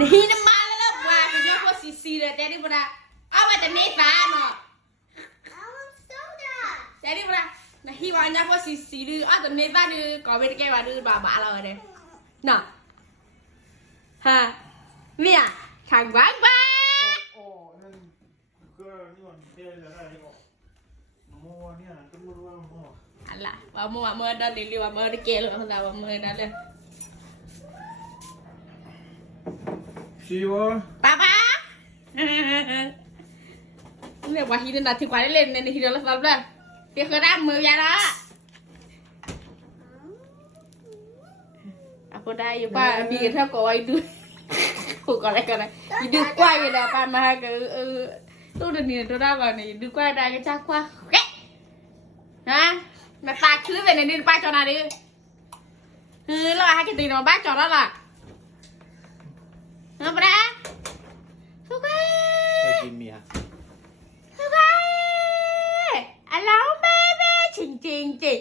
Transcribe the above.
นี่น้ำมาแล้วว่าเป็นยังพวกซีเลยแต่นี่บุระเอามาจากเมษาเนาะแต่นี่บุระนะที่ว่ายังพวกซีดื้อเอาจากเมษาดื้อก่อเป็นแกว่าดื้อบ้าเราเลยเนาะฮะเมียขังบ้างบ้าโอ้นั่นก็นี่มันเท่เลยนะนี่มัวเนี่ยก็ไม่รู้ว่ามัวอะไรว่ามัวเมื่อนั่นหรือว่าเมื่อได้เกลือเราว่าเมื่อนั่นเลยชีวะป้าเรียกว่าฮินนาที่กว่าได้เล่นในฮินนาสับเลยเดี๋ยวเขาได้มือยาละaku dah you pa bi tha ko ai du ko ko la ka na du kwa ye da pa ma ka tu de ni to da ba ni du kwa da ka cha kwa ke ha na ta khứ về này đi ba cho nào đi lo hai cái tiền mà bác cho đó là nó ba ok Jimmy ha ok alo baby chỉnh chỉnh chị